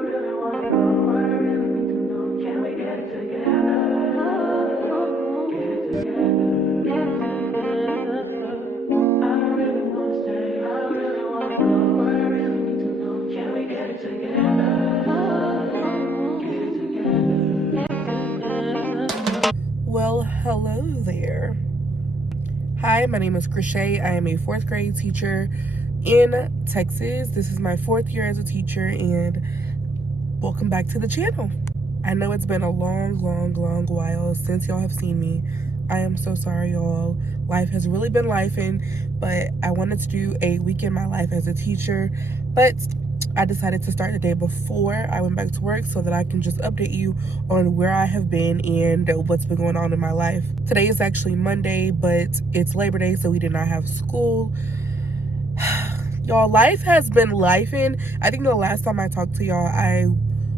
Well, hello there. Hi, my name is Crochet. I am a 4th grade teacher in Texas. This is my 4th year as a teacher, and welcome back to the channel. I know it's been a long while since y'all have seen me. I am so sorry, y'all. Life has really been lifing, but I wanted to do a week in my life as a teacher, but I decided to start the day before I went back to work so that I can just update you on where I have been and what's been going on in my life. Today is actually Monday, but it's Labor Day, so we did not have school. Y'all, life has been lifing. I think the last time I talked to y'all, I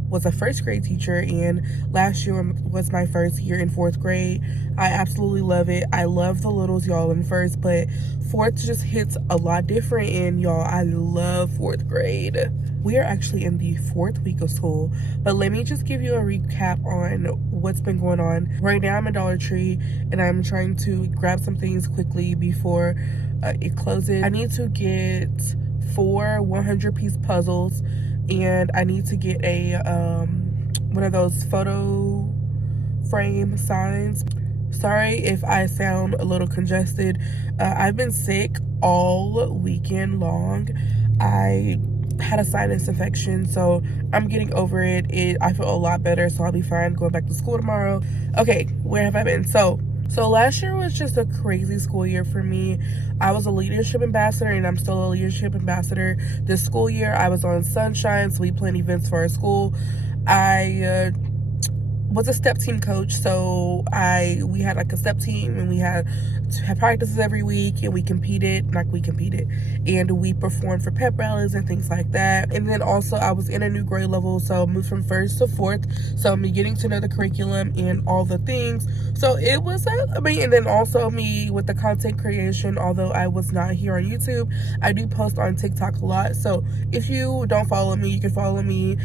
was a 1st grade teacher, and last year was my 1st year in 4th grade. I absolutely love it. I love the littles, y'all, in 1st, but 4th just hits a lot different, and y'all, I love 4th grade. We are actually in the 4th week of school, but let me just give you a recap on what's been going on. Right now I'm at Dollar Tree, and I'm trying to grab some things quickly before it closes. I need to get 4 100-piece puzzles, and I need to get a one of those photo frame signs. Sorry if I sound a little congested. I've been sick all weekend long. I had a sinus infection, so I'm getting over it. I feel a lot better, so I'll be fine going back to school tomorrow. Okay, where have I been? So last year was just a crazy school year for me. I was a leadership ambassador, and I'm still a leadership ambassador. This school year, I was on Sunshine, so we planned events for our school. I was a step team coach, so we had like a step team, and we had practices every week, and we performed for pep rallies and things like that. And then also I was in a new grade level, so I moved from 1st to 4th, so I'm getting to know the curriculum and all the things. So it was and then also me with the content creation. Although I was not here on YouTube, I do post on TikTok a lot, so if you don't follow me, you can follow me.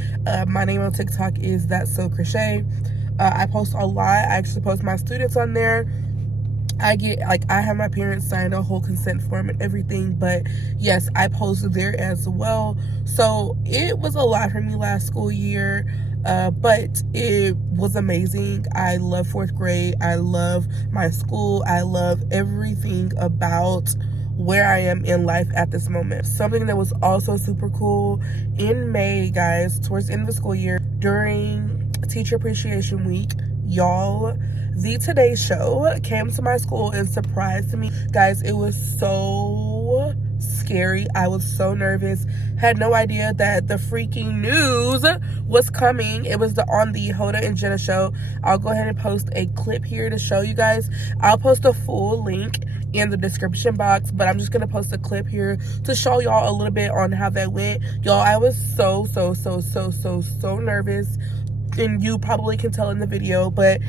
My name on TikTok is That's So Crochet. I post a lot. I actually post my students on there. I have my parents sign a whole consent form and everything, but yes, I posted there as well. So it was a lot for me last school year, but it was amazing. I love 4th grade. I love my school. I love everything about where I am in life at this moment. Something that was also super cool in May, guys, towards the end of the school year, during Teacher Appreciation Week, y'all, the Today Show came to my school and surprised me. Guys, it was so scary. I was so nervous. Had no idea that the freaking news was coming. It was on the Hoda and Jenna show. I'll go ahead and post a clip here to show you guys. I'll post a full link in the description box, but I'm just gonna post a clip here to show y'all a little bit on how that went. Y'all, I was so nervous, and you probably can tell in the video, but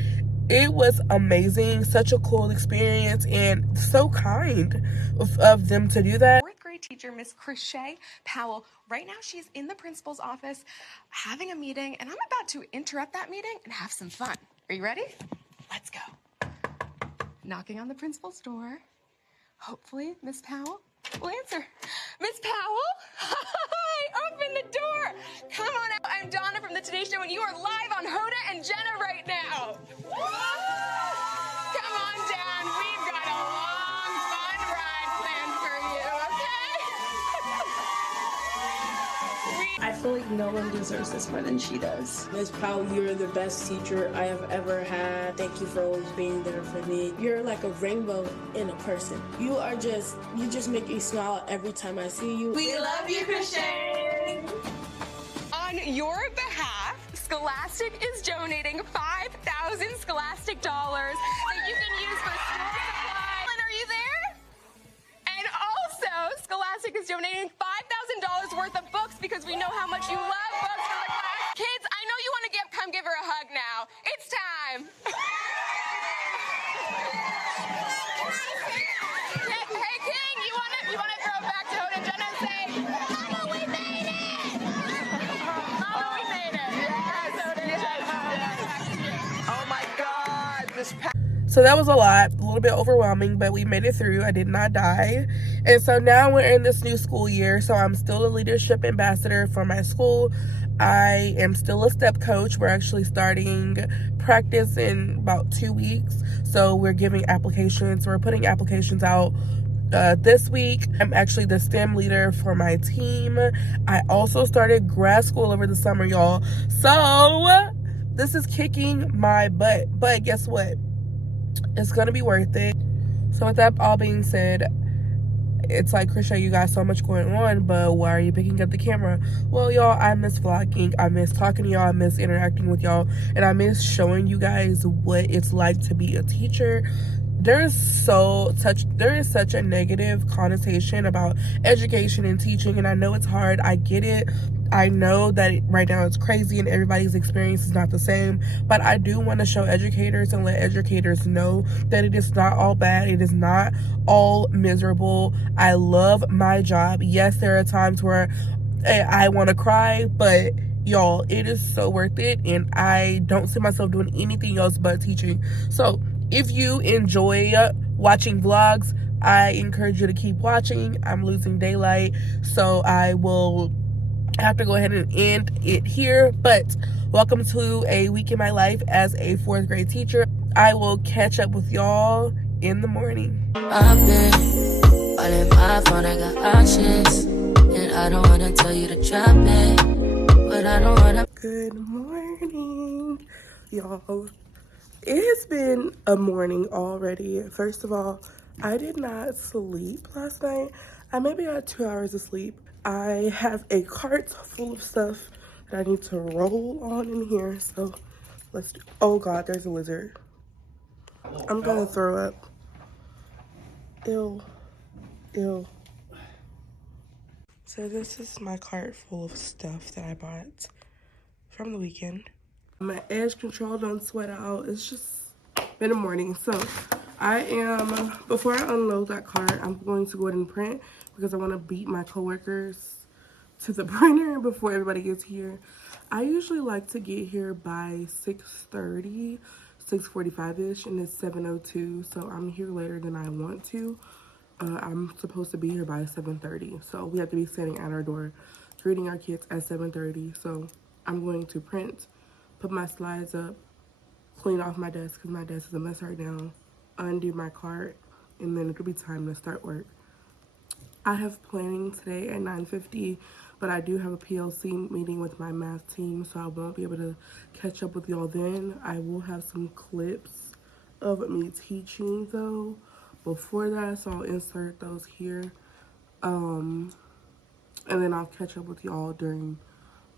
it was amazing. Such a cool experience, and so kind of them to do that. 4th grade teacher, Miss Crochet Powell. Right now she's in the principal's office having a meeting, and I'm about to interrupt that meeting and have some fun. Are you ready? Let's go. Knocking on the principal's door. Hopefully Miss Powell will answer. Miss Powell? Hi, open the door. Come on out. I'm Donna from the Today Show, and you are live on Hoda and Jenna right now. Come on down. We've got a long, fun ride planned for you, okay? I feel like no one deserves this more than she does. Ms. Powell, you're the best teacher I have ever had. Thank you for always being there for me. You're like a rainbow in a person. You just make me smile every time I see you. We love you, Crochet. On your behalf, Scholastic is donating 5,000 Scholastic dollars that you can use for school supplies. Are you there? And also, Scholastic is donating $5,000 worth of books because we know how much you love books for the class. Kids, I know you want to come give her a hug now. It's time. Hey, King, you want to throw it back to Hoda and Jenna and say, Mama, we made it! Mama, we made So that was a lot, a little bit overwhelming, but we made it through. I did not die. And so now we're in this new school year. So I'm still a leadership ambassador for my school. I am still a step coach. We're actually starting practice in about 2 weeks. So we're giving applications. We're putting applications out this week. I'm actually the STEM leader for my team. I also started grad school over the summer, y'all. So this is kicking my butt. But guess what? It's gonna be worth it. So with that all being said, it's like, Krisha, you got so much going on, but why are you picking up the camera? Well, y'all, I miss vlogging. I miss talking to y'all. I miss interacting with y'all. And I miss showing you guys what it's like to be a teacher. There is such a negative connotation about education and teaching, and I know it's hard. I get it. I know that right now it's crazy and everybody's experience is not the same, but I do want to show educators and let educators know that it is not all bad. It is not all miserable. I love my job. Yes, there are times where I want to cry, but y'all, it is so worth it, and I don't see myself doing anything else but teaching. So if you enjoy watching vlogs, I encourage you to keep watching. I'm losing daylight, so I will have to go ahead and end it here. But welcome to a week in my life as a 4th grade teacher. I will catch up with y'all in the morning. I've been all in my phone, I got options, and I don't wanna tell you to drop it, but I don't wanna. Good morning, y'all. It has been a morning already. First of all, I did not sleep last night. I maybe got 2 hours of sleep. I have a cart full of stuff that I need to roll on in here. So let's do. Oh God, there's a lizard. I'm gonna throw up. Ew, ew. So this is my cart full of stuff that I bought from the weekend. My edge control don't sweat out. It's just been a morning. So I am, before I unload that cart, I'm going to go ahead and print because I want to beat my coworkers to the printer before everybody gets here. I usually like to get here by 6:30, 6:45ish, and it's 7:02. So I'm here later than I want to. I'm supposed to be here by 7:30. So we have to be standing at our door greeting our kids at 7:30. So I'm going to print, put my slides up, clean off my desk because my desk is a mess right now, undo my cart, and then it'll be time to start work. I have planning today at 9:50, but I do have a PLC meeting with my math team, so I won't be able to catch up with y'all then. I will have some clips of me teaching though before that, so I'll insert those here. And then I'll catch up with y'all during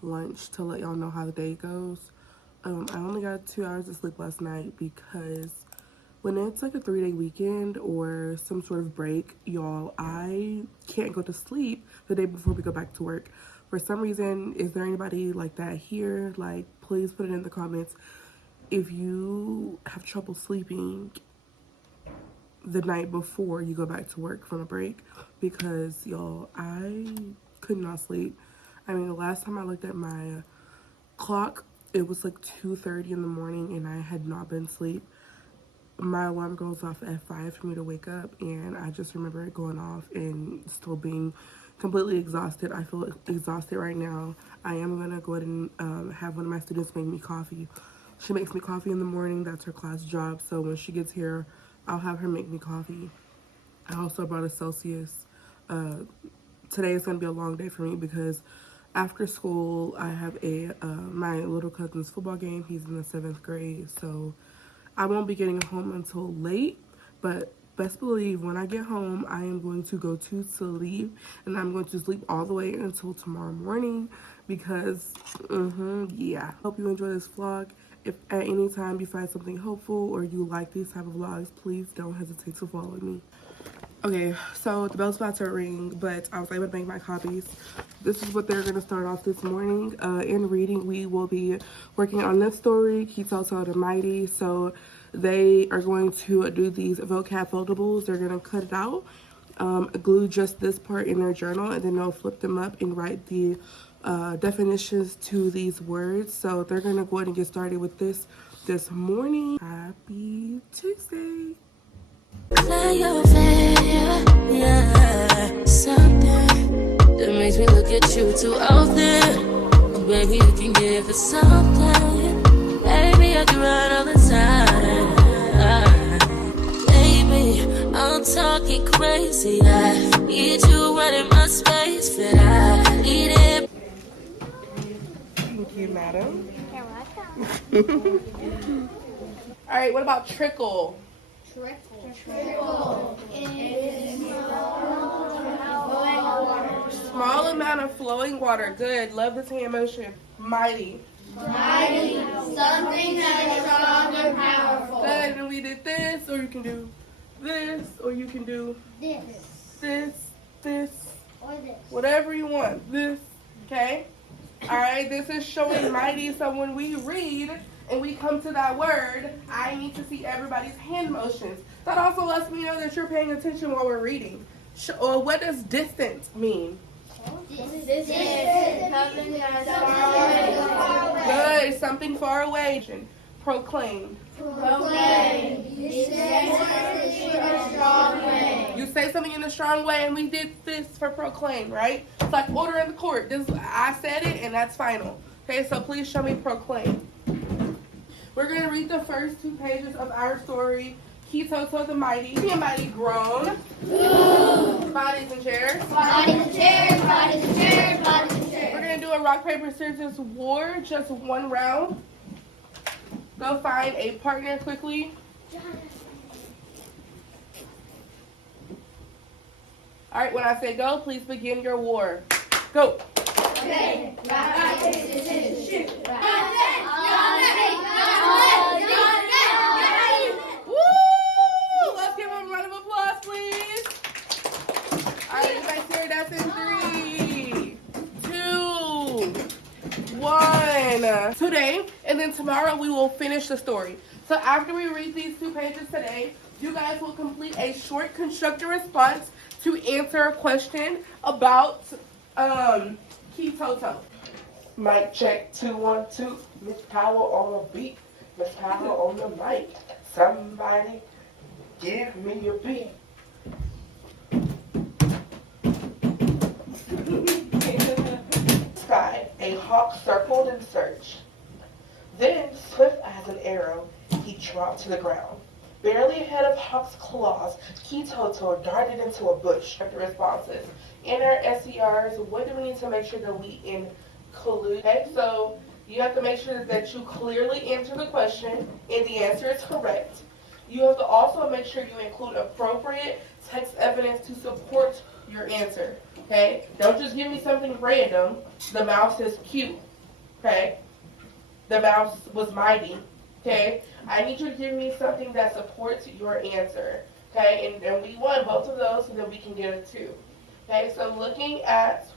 lunch to let y'all know how the day goes. I only got 2 hours of sleep last night because when it's like a 3-day weekend or some sort of break, y'all, I can't go to sleep the day before we go back to work. For some reason, is there anybody like that here? Like, please put it in the comments if you have trouble sleeping the night before you go back to work from a break, because y'all, I could not sleep. I mean, the last time I looked at my clock, it was like 2:30 in the morning and I had not been asleep. My alarm goes off at 5 for me to wake up, and I just remember it going off and still being completely exhausted. I feel exhausted right now. I am gonna go ahead and have one of my students make me coffee. She makes me coffee in the morning. That's her class job. So when she gets here, I'll have her make me coffee. I also brought a Celsius. Today is gonna be a long day for me because after school I have my little cousin's football game. He's in the 7th grade, so I won't be getting home until late, but best believe when I get home, I am going to go to sleep, and I'm going to sleep all the way until tomorrow morning because, yeah. Hope you enjoy this vlog. If at any time you find something helpful or you like these type of vlogs, please don't hesitate to follow me. Okay, so the bell's about to ring, but I was able to make my copies. This is what they're going to start off this morning. In reading, we will be working on this story, Kitoko the Mighty. So they are going to do these vocab foldables. They're going to cut it out, glue just this part in their journal, and then they'll flip them up and write the definitions to these words. So they're going to go ahead and get started with this this morning. Happy Tuesday. Play your fair, yeah. Something that makes me look at you too often. Baby, you can give it something. Baby, I can run all the time. Baby, I'm talking crazy. I need you running my space, but I need it. Thank you, madam. You're welcome. All right, what about trickle? Trickle is small amount of flowing water. Good. Love this hand motion. Mighty. Something that is strong and powerful. Good. And we did this, or you can do this, or you can do this, Or this. whatever you want. This. Okay. All right. This is showing mighty. So when we read and we come to that word, I need to see everybody's hand motions. That also lets me know that you're paying attention while we're reading. Or what does distant mean? Good. Something far away. Proclaimed. You say something in a strong way, and we did this for proclaim, right? It's like order in the court. I said it, and that's final. Okay, so please show me proclaim. We're going to read the first 2 pages of our story, Kitoto the Mighty. The mighty grown. Bodies and chairs. Bodies and chairs, bodies and chairs, bodies and chairs. We're going to do a rock, paper, scissors war, just 1 round. Go find a partner quickly. All right, when I say go, please begin your war. Go. Okay. Rock, paper, scissors, shoot. Woo! Let's give them a round of applause, please. All right, you guys hear that's in 3, 2, 1. Today, and then tomorrow we will finish the story. So after we read these 2 pages today, you guys will complete a short constructed response to answer a question about Kitoto. Mic check 2 1 2. Miss Power on the beat. Miss Power on the mic. Somebody give me a beat. Sky, a hawk circled in search. Then, swift as an arrow, he dropped to the ground. Barely ahead of Hawk's claws, Kitoto darted into a bush. The responses. In our SERs, what do we need to make sure that we include? Okay, so you have to make sure that you clearly answer the question and the answer is correct. You have to also make sure you include appropriate text evidence to support your answer. Okay? Don't just give me something random. The mouse is cute. Okay? The mouse was mighty. Okay? I need you to give me something that supports your answer. Okay? And we want both of those so that we can get a 2. Okay? So looking at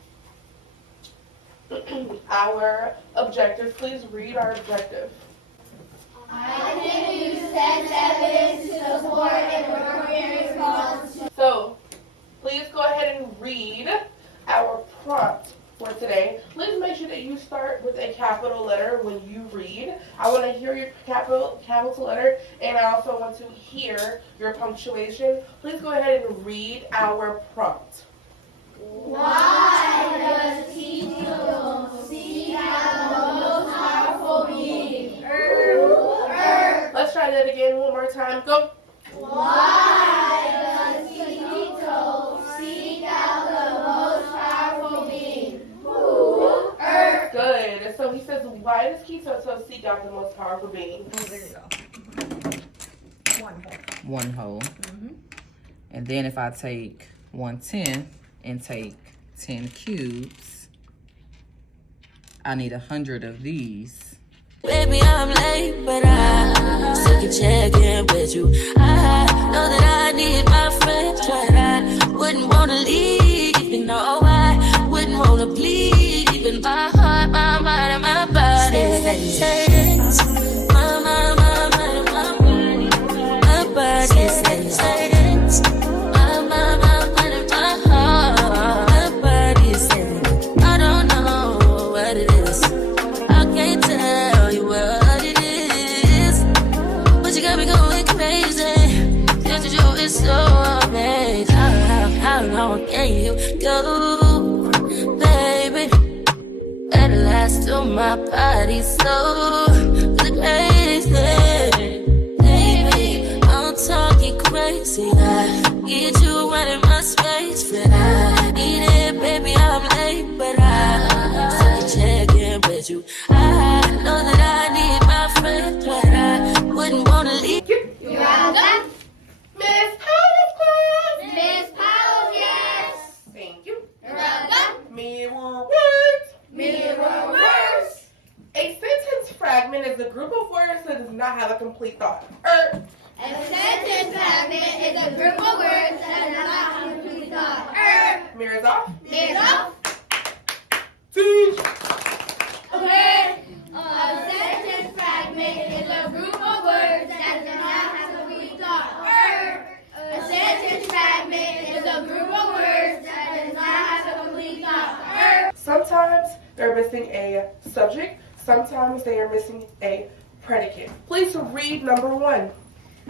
our objective, please read our objective. I can use text evidence to support an appropriate response. So please go ahead and read our prompt for today. Please make sure that you start with a capital letter when you read. I want to hear your capital letter, and I also want to hear your punctuation. Please go ahead and read our prompt. Why does Kitoto seek out the most powerful being? Let's try that again one more time. Go. Why does Kitoto seek out the most powerful being? Earth. Good. So he says, why does Kitoto seek out the most powerful being? Oh, there you go. One whole. And then if I take 1/10 and take 10 cubes, I need 100 of these. Baby, I'm late, but I still can check in with you. I know that I need my friends, but I wouldn't want to leave. You know, I wouldn't want to bleed. Even my heart, my mind, and my body says, my mind, and my body. My body says, my mind, and my heart. My body says, I don't know what it is. I can't tell you what it is. there you go, baby. Better last till my body's so crazy, baby. I'm talking crazy. I need you running my space, but I need it, baby. I'm late, but I still check in with you. I know that I need my friend, but I wouldn't wanna leave. You're welcome. Miss Powell's class. Miss Powell, yes. Thank you. You're welcome. Mirror words. Mirror words. A sentence fragment is a group of words that does not have a complete thought. A sentence fragment is a group of words that does not have a complete thought. Mirrors off. Mirrors off. Teach. Okay. A sentence fragment is a group of words that does not have a complete thought. A sentence fragment is a group of words that does not have a complete thought. Sometimes they're missing a subject. Sometimes they are missing a predicate. Please read number 1.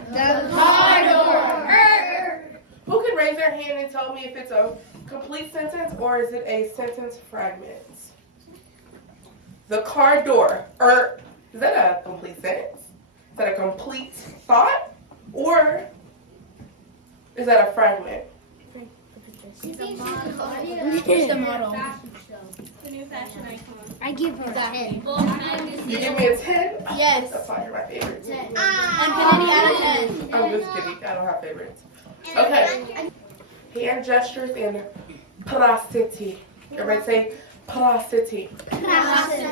The car door. Who can raise their hand and tell me if it's a complete sentence or is it a sentence fragment? The car door. Is that a complete sentence? Is that a complete thought? Or is that a fragment? It's the model. I give her that. You give me a 10? Yes. That's why you're my favorite. Infinity out of 10. I'm just kidding. I don't have favorites. Okay. Hand gestures and prosody. Everybody say prosody.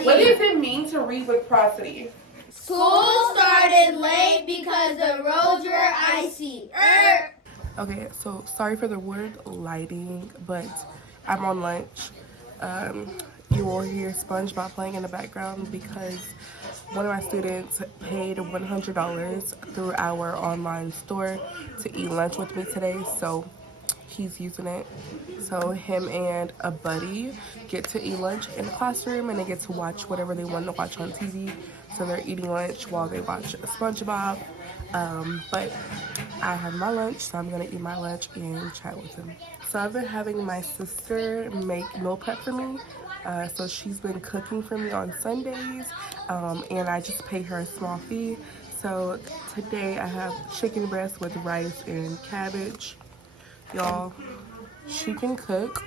What does it mean to read with prosody? School started late because the roads were icy. Okay, so sorry for the word lighting, but I'm on lunch. You will hear SpongeBob playing in the background because one of my students paid $100 through our online store to eat lunch with me today, so he's using it. So him and a buddy get to eat lunch in the classroom and they get to watch whatever they want to watch on TV. So they're eating lunch while they watch SpongeBob. But I have my lunch, so I'm gonna eat my lunch and chat with him. So I've been having my sister make meal prep for me. So she's been cooking for me on Sundays, and I just pay her a small fee. So today I have chicken breast with rice and cabbage. Y'all, she can cook,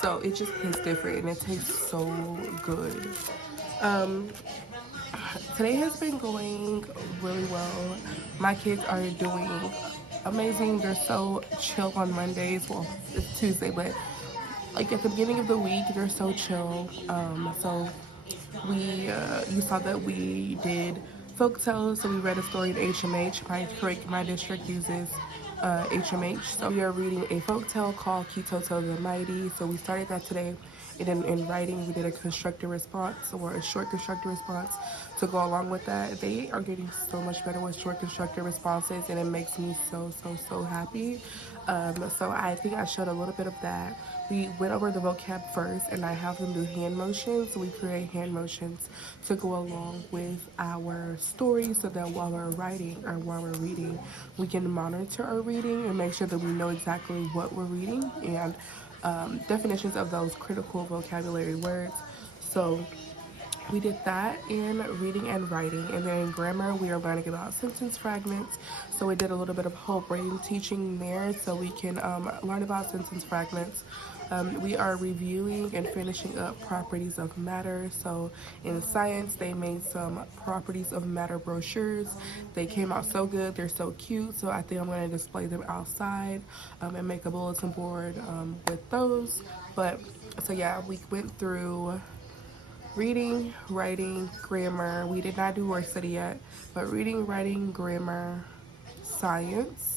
so it just tastes different and it tastes so good. Today has been going really well. My kids are doing amazing. They're so chill on Mondays. Well, it's Tuesday, but like at the beginning of the week, they're so chill. So you saw that we did folk tales, so we read a story in HMH. My district uses HMH, so we are reading a folk tale called Kitoto the Mighty. So we started that today. And then in writing, we did a constructive response, or a short constructive response to go along with that. They are getting so much better with short constructive responses, and it makes me so happy. So I think I showed a little bit of that. We went over the vocab first, and I have them do hand motions. So we create hand motions to go along with our story, so that while we're writing or while we're reading, we can monitor our reading and make sure that we know exactly what we're reading and definitions of those critical vocabulary words. So we did that in reading and writing, and then in grammar we are learning about sentence fragments. So we did a little bit of whole brain teaching there, so we can learn about sentence fragments. We are reviewing and finishing up properties of matter. So in science, they made some properties of matter brochures. They came out so good. They're so cute. So I think I'm going to display them outside and make a bulletin board with those. But so yeah, we went through reading, writing, grammar. We did not do word study yet, but reading, writing, grammar, science.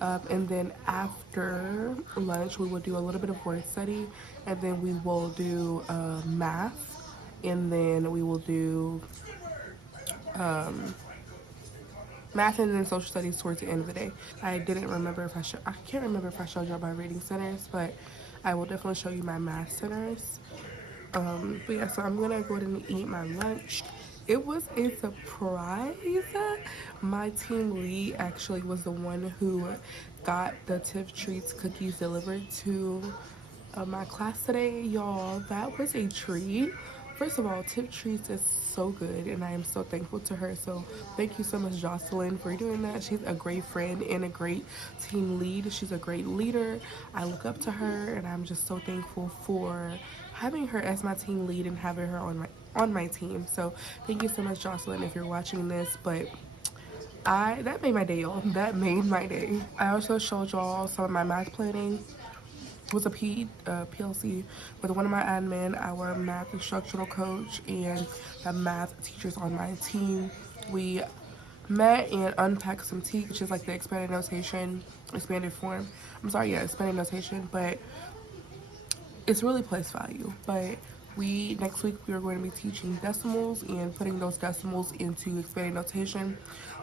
And then after lunch, we will do a little bit of word study, and then we will do math, and then we will do math and then social studies towards the end of the day. I can't remember if I showed y'all my reading centers, but I will definitely show you my math centers. But yeah, so I'm gonna go ahead and eat my lunch. It was a surprise. My team lead actually was the one who got the Tiff Treats cookies delivered to my class today. Y'all, that was a treat. First of all, Tiff Treats is so good, and I am so thankful to her. So thank you so much, Jocelyn, for doing that. She's a great friend and a great team lead. She's a great leader. I look up to her, and I'm just so thankful for having her as my team lead and having her on my team. So thank you so much, Jocelyn, if you're watching this. But that made my day, y'all. That made my day. I also showed y'all some of my math planning. It was a PLC with one of my admin, our math instructional coach, and the math teachers on my team. We met and unpacked some T, which is like the expanded notation, expanded form. Expanded notation, but it's really place value. But next week we are going to be teaching decimals and putting those decimals into expanded notation.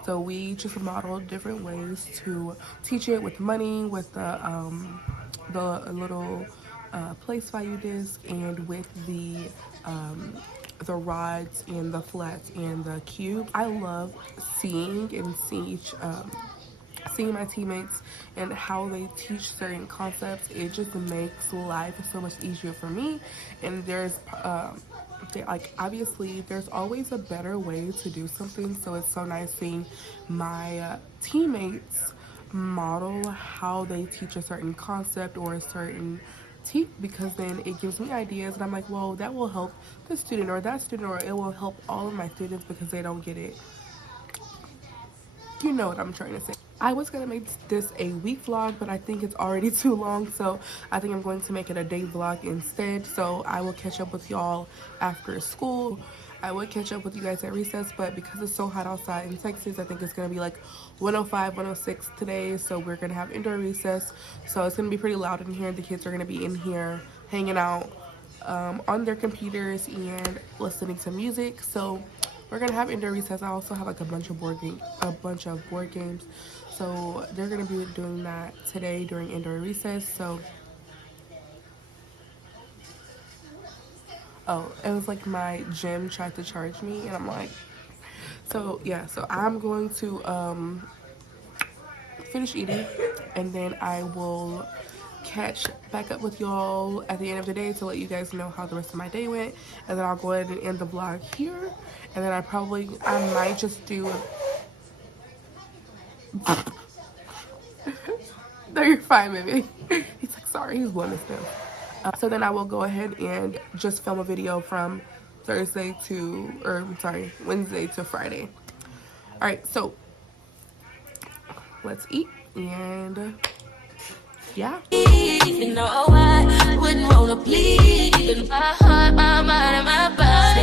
So we just modeled different ways to teach it with money, with the little place value disc, and with the rods and the flats and the cube. I love seeing my teammates and how they teach certain concepts. It just makes life so much easier for me. And there's obviously there's always a better way to do something, so it's so nice seeing my teammates model how they teach a certain concept or a certain because then it gives me ideas, and I'm like, well, that will help this student or that student, or it will help all of my students because they don't get it. You know what I'm trying to say. I was gonna make this a week vlog, but I think it's already too long, so I think I'm going to make it a day vlog instead. So I will catch up with y'all after school. I would catch up with you guys at recess, but because it's so hot outside in Texas, I think it's gonna be like 105, 106 today. So we're gonna have indoor recess. So it's gonna be pretty loud in here. The kids are gonna be in here hanging out on their computers and listening to music. So we're gonna have indoor recess. I also have like a bunch of board games. So they're gonna be doing that today during indoor recess. So it was like my gym tried to charge me, and I'm like, so yeah. So I'm going to finish eating, and then I will catch back up with y'all at the end of the day to let you guys know how the rest of my day went. And then I'll go ahead and end the vlog here, and then I might just do no, you're fine, baby. He's like, sorry, he's one of them. So then I will go ahead and just film a video from Wednesday to Friday. All right, so let's eat, and yeah. You know I wouldn't wanna bleed my heart, my mind, and my body.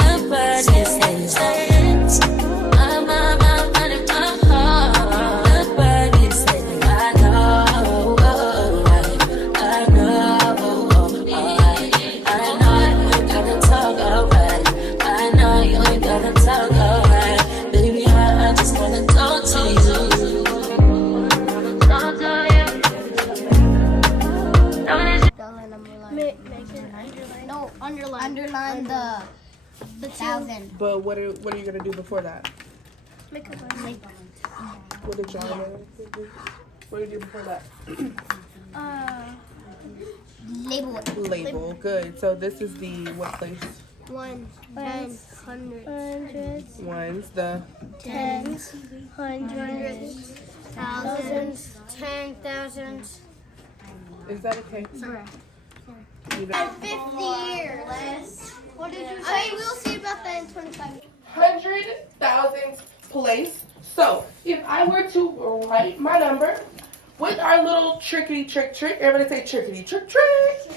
My body says my mind, and my heart. My body says I know you ain't gotta talk alright. I know you ain't gotta talk alright. Baby, I just wanna talk to you. Talk to you. Underline the thousand. But what are you gonna do before that? Make a What did y'all know? What do you do before that? label it. Label. Good. So this is the what place? Ones, tens, hundreds. Ones, the Tens, hundreds, thousands, 10,000s. Is that okay? Sorry. You know. 50 years. What did you say? We'll see about that in 25 years. 100,000th place. So if I were to write my number with our little trick, everybody say trick.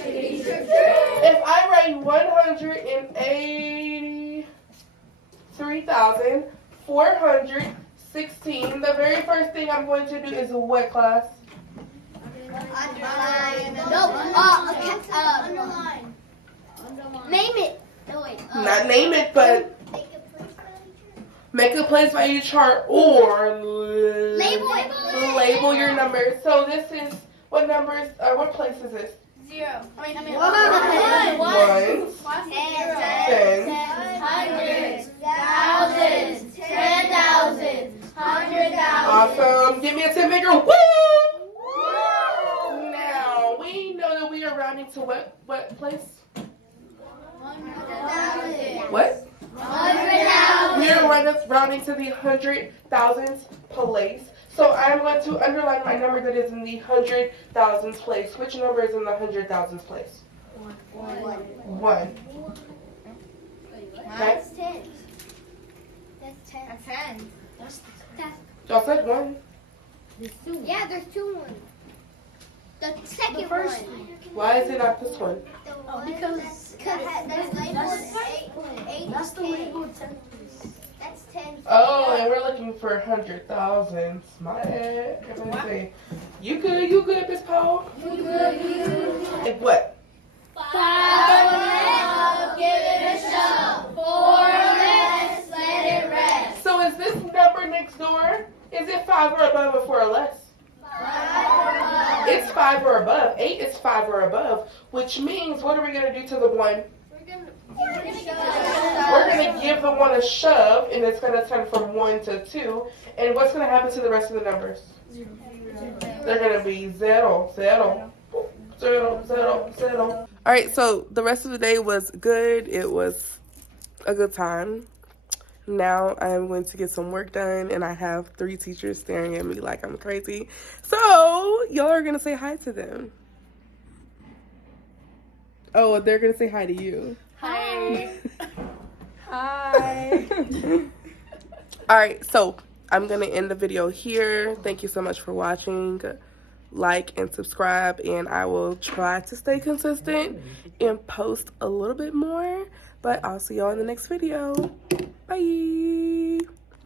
If I write 183,416, the very first thing I'm going to do is what, class? Underline. Underline. Name it. No, wait. Not name it, but make a place value chart or Label it. label your numbers. So this is what numbers? What place is this? 0. I mean, Ones, Tens, tens, hundreds, thousands, 10,000. 100 rounding to what place? 100,000. What? 100,000. We are rounding to the 100,000th place. So I'm going to underline my number that is in the 100,000th place. Which number is in the 100,000th place? 1. That's 10. That's 10. That's 10. Y'all said 1. Yeah, there's 2 ones. The second one. Why is it not this one? Because that's labeled 8. That's the labeled 10. That's 10. Oh, and we're looking for 100,000. My bad. Everybody say, you good, Miss Paul? You good. Like what? 5 give it a shove. 4 less, let it rest. So is this number next door? Is it 5 or above or 4 or less? 5. It's 5 or above. 8 is 5 or above, which means what are we going to do to the 1? We're We're going to give the 1 a shove, and it's going to turn from 1 to 2. And what's going to happen to the rest of the numbers? They're going to be 0, 0, 0, 0, 0. All right, so the rest of the day was good. It was a good time. Now I'm going to get some work done, and I have 3 teachers staring at me like I'm crazy. So y'all are going to say hi to them. Oh, they're going to say hi to you. Hi. Hi. All right, so I'm going to end the video here. Thank you so much for watching. Like and subscribe, and I will try to stay consistent and post a little bit more. But I'll see y'all in the next video. Bye.